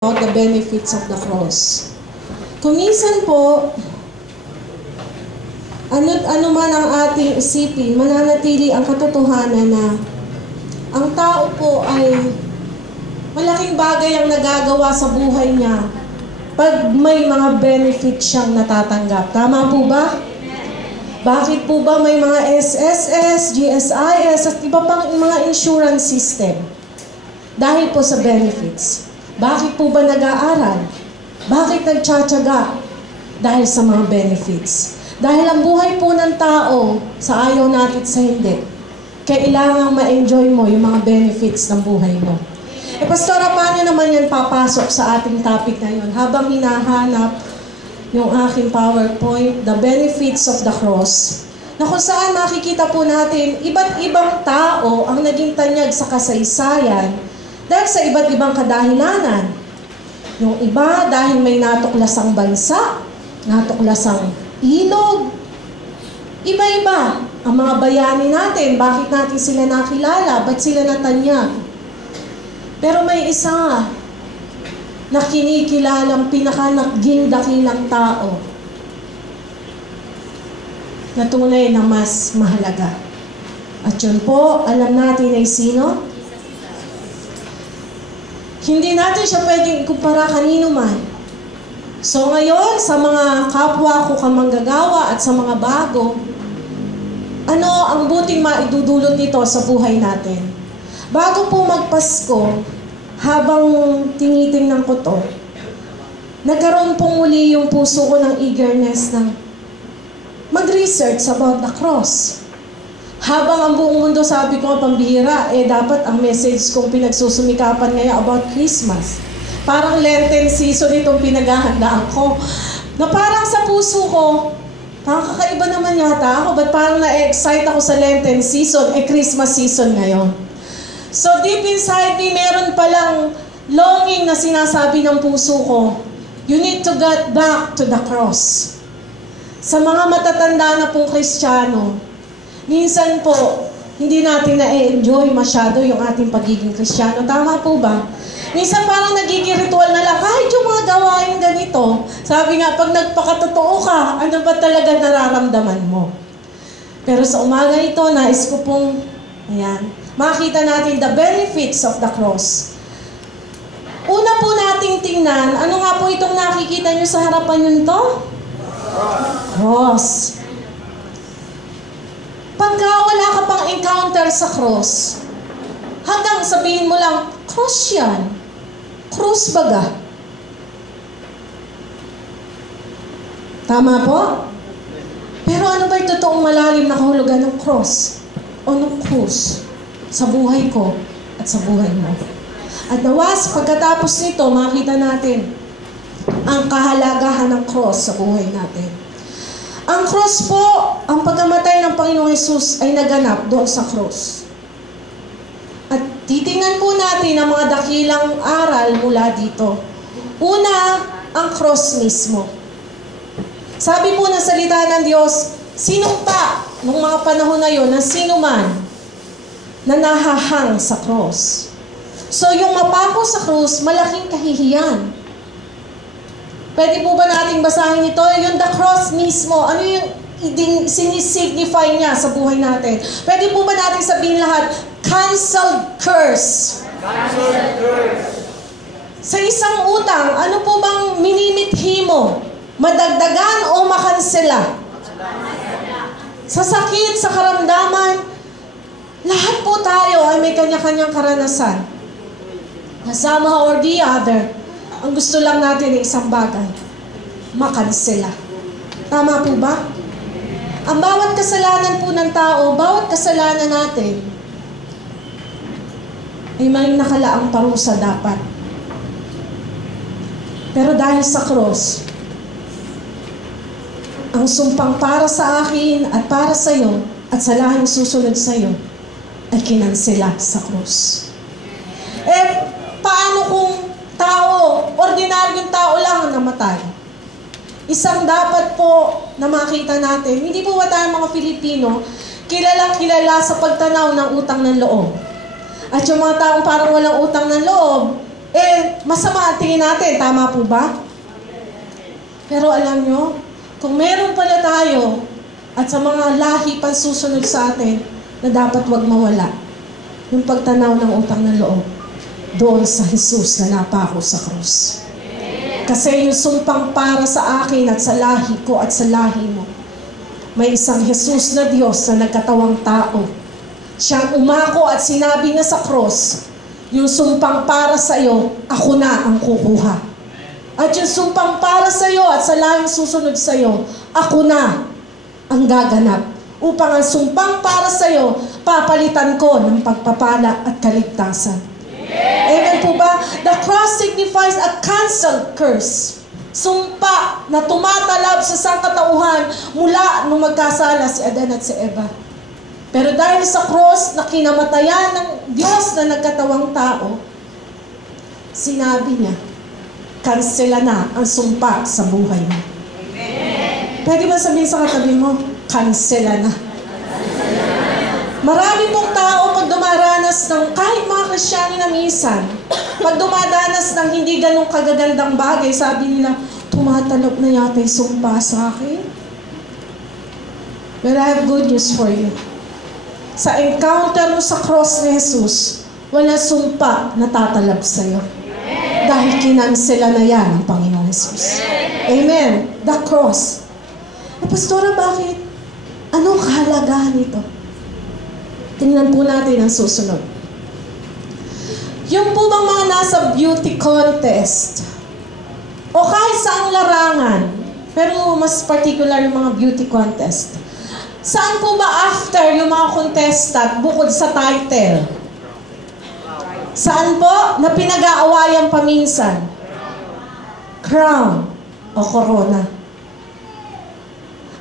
about the benefits of the cross. Kuminsan po, ano man ang ating isipin, mananatili ang katotohanan na ang tao po ay malaking bagay ang nagagawa sa buhay niya pag may mga benefits siyang natatanggap. Tama po ba? Bakit po ba may mga SSS, GSIS at iba pang mga insurance system? Dahil po sa benefits. Bakit po ba nag-aaral? Bakit nagtsatsaga? Dahil sa mga benefits. Dahil ang buhay po ng tao, sa ayaw natin sa hindi, kailangang ma-enjoy mo yung mga benefits ng buhay mo. Pastora, paano naman yan papasok sa ating topic ngayon? Habang hinahanap yung aking PowerPoint, the benefits of the cross, na kung saan makikita po natin, iba't ibang tao ang naging tanyag sa kasaysayan dahil sa iba't ibang kadahilanan. Yung iba dahil may natuklasang bansa, natuklasang ilog. Iba-iba ang mga bayani natin. Bakit natin sila nakilala? Ba't sila natanyag? Pero may isa na kinikilalang pinaka-naging dakilang tao na tunay na mas mahalaga. At yun po, alam natin ay sino? Hindi natin siya pwedeng ikumpara kanino man. So ngayon, sa mga kapwa ko kamanggagawa at sa mga bago, ano ang buting maidudulot nito sa buhay natin? Bago po magpasko, habang tinitingnan ko to, nagkaroon pong muli yung puso ko ng eagerness na mag-research about the cross. Habang ang buong mundo, sabi ko, pambihira, dapat ang message kong pinagsusumikapan ngayon about Christmas. Parang Lenten season itong pinaghahandaan ko. Na parang sa puso ko, parang kakaiba naman yata ako. Ba't parang na-excite ako sa Lenten season, Christmas season ngayon. So deep inside me, meron palang longing na sinasabi ng puso ko, you need to get back to the cross. Sa mga matatanda na pong Kristiyano, minsan po, hindi natin na-enjoy masyado yung ating pagiging Kristiyano. Tama po ba? Minsan parang nagiging ritual na lang, kahit yung mga gawain ganito. Sabi nga, pag nagpakatotoo ka, ano ba talaga nararamdaman mo? Pero sa umaga ito, nais ko pong, makita natin the benefits of the cross. Una po nating tingnan, ano nga po itong nakikita nyo sa harapan nyo to? Cross. Pagka wala ka pang encounter sa cross, hanggang sabihin mo lang, cross yan. Cross baga. Tama po? Pero ano ba yung totoong malalim na kahulugan ng cross? O ng krus? Sa buhay ko at sa buhay mo. At nawas, pagkatapos nito, makita natin ang kahalagahan ng cross sa buhay natin. Ang cross po, ang pagkamatay ng Panginoong Hesus ay naganap doon sa cross. At titingnan po natin ang mga dakilang aral mula dito. Una, ang cross mismo. Sabi po ng salita ng Diyos, sinumpa nung mga panahon na yun ng sino man na nahahang sa cross. So yung mapako sa cross, malaking kahihiyan. Pwede po ba nating basahin ito? Yung the cross mismo, ano yung sinisignify niya sa buhay natin? Pwede po ba natin sabihin lahat, canceled curse? Canceled curse. Sa isang utang, ano po bang minimithi mo? Madagdagan o makansela? Sa sakit, sa karamdaman, lahat po tayo ay may kanya-kanyang karanasan. Somehow or the other, ang gusto lang natin ay isang bagay, makansela. Tama po ba? Ang bawat kasalanan po ng tao, bawat kasalanan natin, ay may nakalaang parusa dapat. Pero dahil sa cross, ang sumpang para sa akin at para sa iyo at sa lahing susunod sa iyo ay kinansela sa cross. Paano kung ordinaryong tao lang ang namatay? Isang dapat po na makita natin, hindi po ba tayo mga Pilipino, kilalang-kilala sa pagtanaw ng utang ng loob. At yung mga taong parang walang utang ng loob, masama ang tingin natin. Tama po ba? Pero alam nyo, kung meron pala tayo at sa mga lahi pang susunod sa atin na dapat wag mawala, yung pagtanaw ng utang na loob doon sa Jesus na napako sa krus. Kasi yung sumpang para sa akin at sa lahi ko at sa lahi mo, may isang Jesus na Diyos na nagkatawang tao. Siyang umako at sinabi niya sa krus, yung sumpang para sa iyo, ako na ang kukuha. At yung sumpang para sa iyo at sa lahing susunod sa iyo, ako na ang gaganap. Upang ang sumpang para sa iyo, papalitan ko ng pagpapala at kaligtasan. Amen po ba? The cross signifies a canceled curse. Sumpa na tumatalab sa sangkatauhan mula nung magkasala si Adan at si Eva. Pero dahil sa cross na kinamatayan ng Diyos na nagkatawang tao, sinabi niya, kansela na ang sumpa sa buhay mo. Amen. Pwede ba sabihin sa katabi mo, kansela na. Marami pong tao pag dumaranas ng, kahit mga Kristiyano na minsan, pag dumadanas ng hindi ganong kagagandang bagay, sabi nila, tumatalab na yata yung sumpa sa akin. But I have good news for you. Sa encounter mo sa cross ni Jesus, wala sumpa na tatalab sa'yo. Dahil kinansela na yan ng Panginoong Jesus. Amen. The cross. Pastora, bakit? Anong kahalagahan nito? Tingnan po natin ang susunod. Yung po bang mga nasa beauty contest, o kahit saang larangan, pero mas particular yung mga beauty contest, saan po ba after yung mga contestant bukod sa title? Saan po? Na pinag-aawayan paminsan? Crown o corona.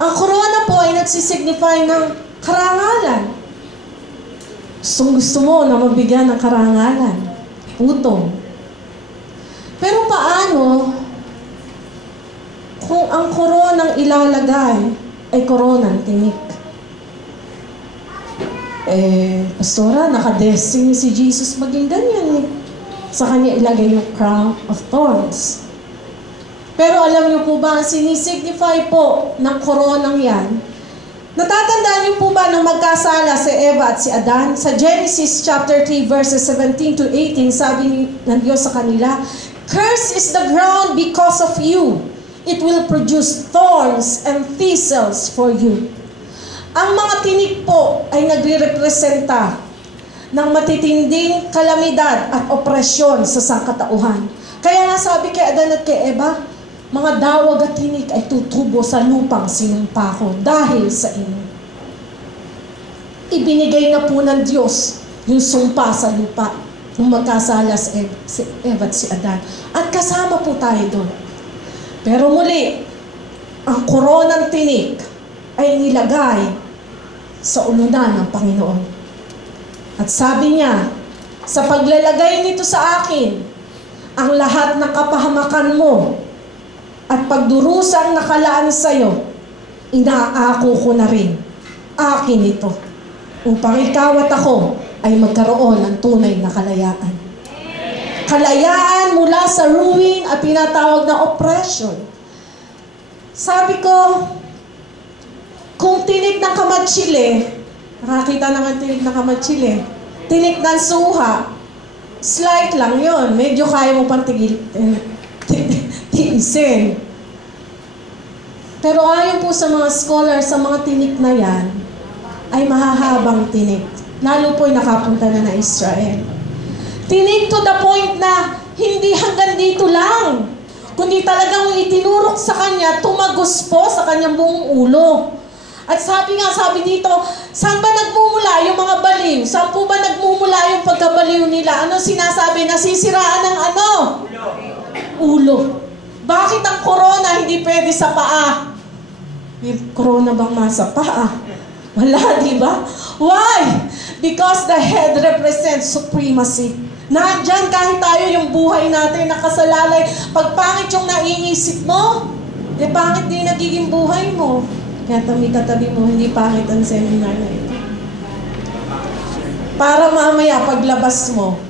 Ang corona po ay nagsisignify ng karangalan. Gusto mo na mabigyan ng karangalan. Putong. Pero paano kung ang koronang ilalagay ay koronang tinik? Pastora, nakadestiny si Jesus maging ganyan. Sa kanya ilagay yung crown of thorns. Pero alam niyo po ba, sinisignify po ng koronang yan, natatandaan niyo po ba nung magkasala si Eva at si Adan? Sa Genesis chapter 3 verses 17 to 18, sabi ng Diyos sa kanila, "Cursed is the ground because of you. It will produce thorns and thistles for you." Ang mga tinik po ay nagre-representa ng matitinding kalamidad at opresyon sa sangkatauhan. Kaya nga sabi kay Adan at kay Eva, mga dawag at tinik ay tutubo sa lupang sinumpa ko dahil sa inyo. Ibinigay na po ng Diyos yung sumpa sa lupa nung magkasala si Eva at si Adan. At kasama po tayo doon. Pero muli, ang koronang tinik ay nilagay sa ulunan ng Panginoon. At sabi niya, sa paglalagay nito sa akin, ang lahat ng kapahamakan mo at pagdurusang nakalaan sa iyo, inaako ko na rin. Akin ito. Upang ikaw at ako ay magkaroon ng tunay na kalayaan. Kalayaan mula sa ruin at tinatawag na oppression. Sabi ko, kung tinik ng kamatsili, nakakita naman tinik ng kamatsili, tinik ng suha, slight lang yon, medyo kaya mo pang tiisin. Pero ayon po sa mga scholar, sa mga tinik na yan, ay mahahabang tinik. Lalo po'y nakapunta na Israel. Tinik to the point na hindi hanggang dito lang, kundi talagang itinurok sa kanya, tumagos po sa kanyang buong ulo. At sabi dito, saan ba nagmumula yung mga baliw? Saan po ba nagmumula yung pagkabaliw nila? Ano sinasabi? Nasisiraan ng ano? Ulo. Bakit ang corona hindi pwede sa paa? May corona bang masa paa? Wala, di ba? Why? Because the head represents supremacy. Nandyan kahit tayo yung buhay natin nakasalalay. Pag pangit yung naiisip mo, pangit din nagiging buhay mo. Kaya katabi mo, hindi pangit ang seminar na ito. Para mamaya, paglabas mo,